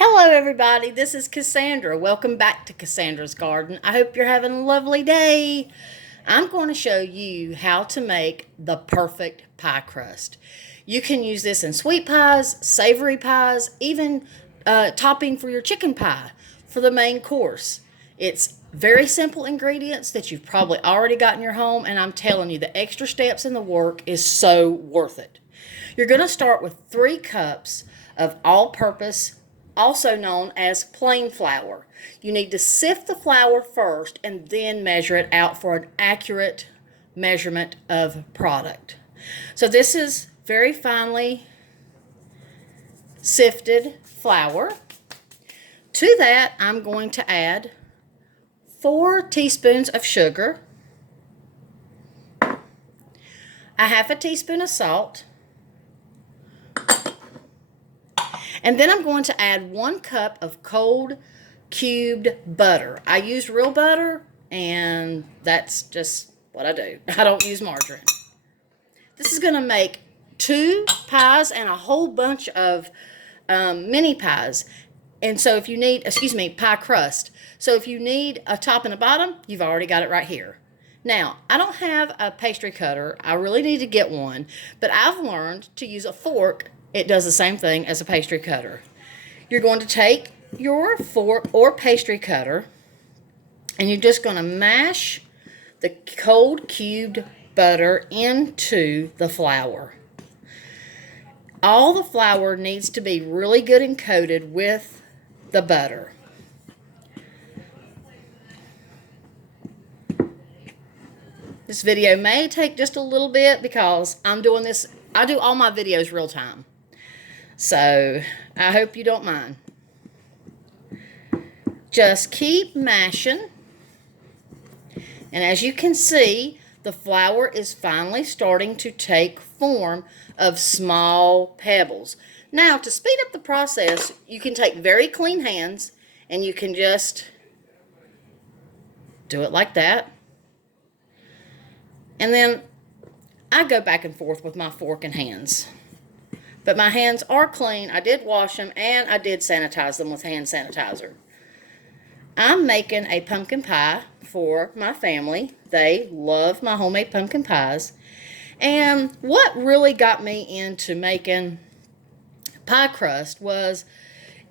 Hello everybody, this is Cassandra. Welcome back to Cassandra's Garden. I hope you're having a lovely day. I'm going to show you how to make the perfect pie crust. You can use this in sweet pies, savory pies, even topping for your chicken pie for the main course. It's very simple ingredients that you've probably already got in your home, and I'm telling you, the extra steps in the work is so worth it. You're going to start with 3 cups of all-purpose, also known as plain flour. You need to sift the flour first and then measure it out for an accurate measurement of product. So this is very finely sifted flour. To that, I'm going to add 4 teaspoons of sugar, a half a teaspoon of salt, and then I'm going to add 1 cup of cold cubed butter. I use real butter, and that's just what I do. I don't use margarine. This is going to make 2 pies and a whole bunch of mini pies. And so if you need, pie crust. So if you need a top and a bottom, you've already got it right here. Now, I don't have a pastry cutter. I really need to get one, but I've learned to use a fork. It does the same thing as a pastry cutter. You're going to take your fork or pastry cutter, and you're just going to mash the cold cubed butter into the flour. All the flour needs to be really good and coated with the butter. This video may take just a little bit because I'm doing this. I do all my videos real time. So I hope you don't mind. Just keep mashing. And as you can see, the flour is finally starting to take form of small pebbles. Now, to speed up the process, you can take very clean hands and you can just do it like that. And then I go back and forth with my fork and hands. But my hands are clean. I did wash them and I did sanitize them with hand sanitizer. I'm making a pumpkin pie for my family. They love my homemade pumpkin pies. And what really got me into making pie crust was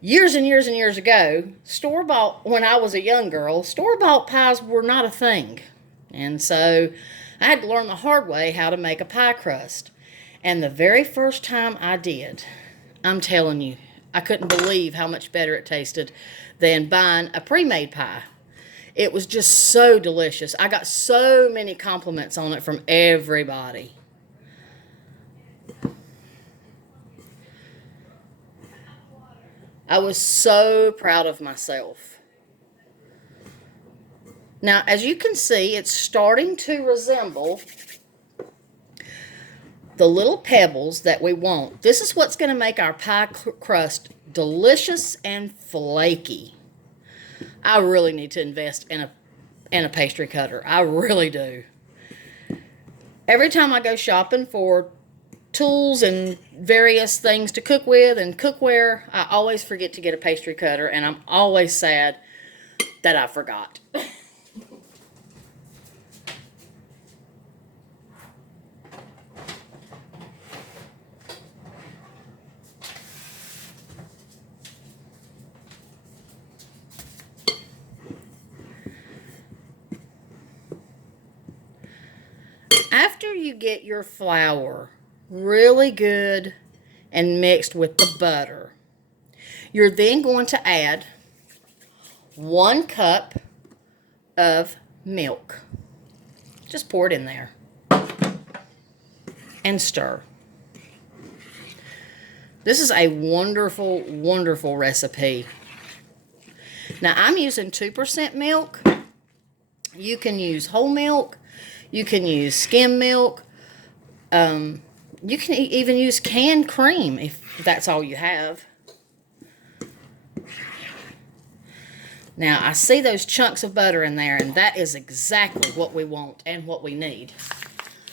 years and years and years ago, store-bought, when I was a young girl, store-bought pies were not a thing. And so I had to learn the hard way how to make a pie crust. And the very first time I did, I'm telling you, I couldn't believe how much better it tasted than buying a pre-made pie. It was just so delicious. I got so many compliments on it from everybody. I was so proud of myself. Now, as you can see, it's starting to resemble the little pebbles that we want. This is what's going to make our pie crust delicious and flaky. I really need to invest in a pastry cutter. I really do. Every time I go shopping for tools and various things to cook with and cookware, I always forget to get a pastry cutter, and I'm always sad that I forgot. After you get your flour really good and mixed with the butter, you're then going to add 1 cup of milk. Just pour it in there and stir. This is a wonderful, wonderful recipe. Now, I'm using 2% milk. You can use whole milk. You can use skim milk. You can even use canned cream if that's all you have. Now, I see those chunks of butter in there, and that is exactly what we want and what we need.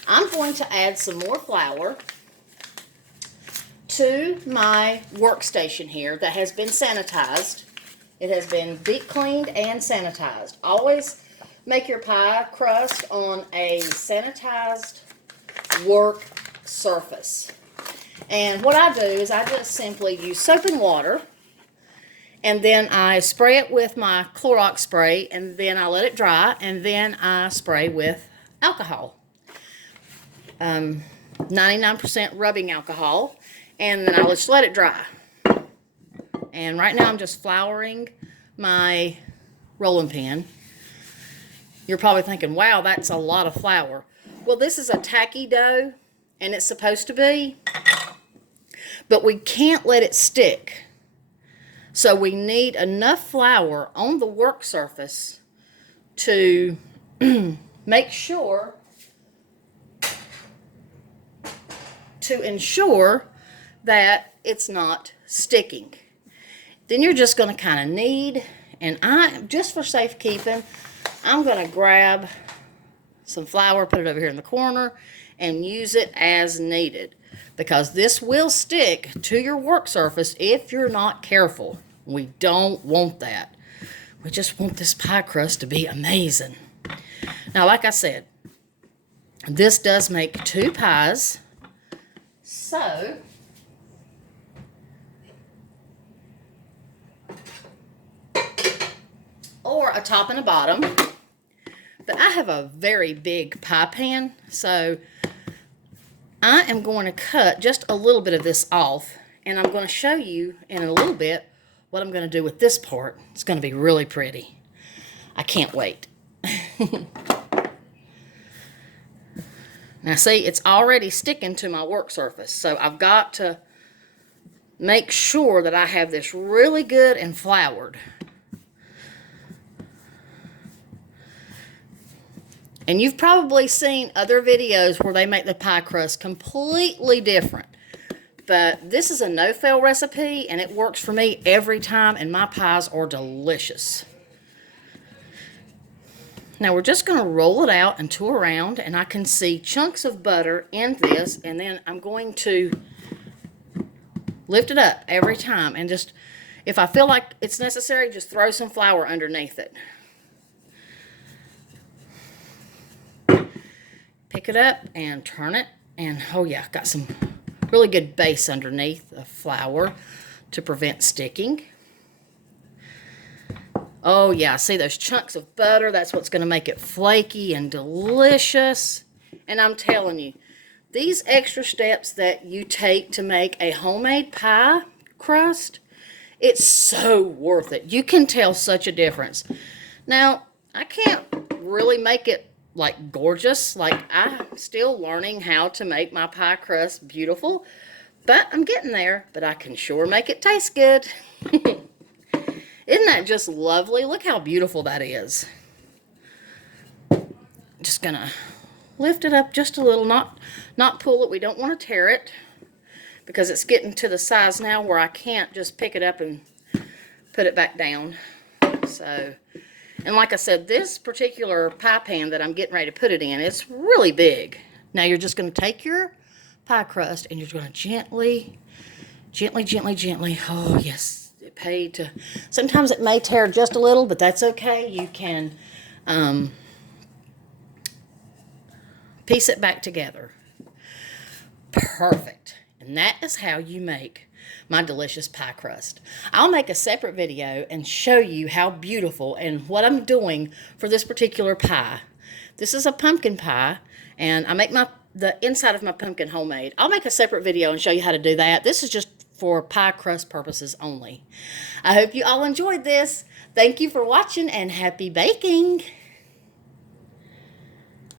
I'm going to add some more flour to my workstation here that has been sanitized. It has been deep cleaned and sanitized. Always make your pie crust on a sanitized work surface. And what I do is I just simply use soap and water, and then I spray it with my Clorox spray, and then I let it dry, and then I spray with alcohol. 99% rubbing alcohol, and then I'll just let it dry. And right now I'm just flouring my rolling pin. You're probably thinking, wow, that's a lot of flour. Well, this is a tacky dough, and it's supposed to be, but we can't let it stick. So we need enough flour on the work surface to make sure, to ensure that it's not sticking. Then you're just going to kind of knead, and just for safekeeping, I'm going to grab some flour, put it over here in the corner, and use it as needed, because this will stick to your work surface if you're not careful. We don't want that. We just want this pie crust to be amazing. Now, like I said, this does make 2 pies. So, or a top and a bottom. But I have a very big pie pan, so I am going to cut just a little bit of this off, and I'm going to show you in a little bit what I'm going to do with this part. It's going to be really pretty. I can't wait. Now see, it's already sticking to my work surface, so I've got to make sure that I have this really good and floured. And you've probably seen other videos where they make the pie crust completely different. But this is a no-fail recipe, and it works for me every time, and my pies are delicious. Now we're just going to roll it out and two around, and I can see chunks of butter in this, and then I'm going to lift it up every time, and just, if I feel like it's necessary, just throw some flour underneath it. Pick it up and turn it, and oh yeah, got some really good base underneath of flour to prevent sticking. Oh yeah, see those chunks of butter? That's what's going to make it flaky and delicious. And I'm telling you, these extra steps that you take to make a homemade pie crust, it's so worth it. You can tell such a difference. Now, I can't really make it like gorgeous. Like, I'm still learning how to make my pie crust beautiful, but I'm getting there. But I can sure make it taste good. Isn't that just lovely? Look how beautiful that is. Just gonna lift it up just a little, not pull it. We don't want to tear it, because it's getting to the size now where I can't just pick it up and put it back down. So, and like I said, this particular pie pan that I'm getting ready to put it in, it's really big. Now you're just going to take your pie crust and you're going to gently, oh yes, it paid to, sometimes it may tear just a little, but that's okay. You can piece it back together. Perfect. And that is how you make my delicious pie crust. I'll make a separate video and show you how beautiful and what I'm doing for this particular pie. This is a pumpkin pie, and I make the inside of my pumpkin homemade. I'll make a separate video and show you how to do that. This is just for pie crust purposes only. I hope you all enjoyed this. Thank you for watching, and happy baking.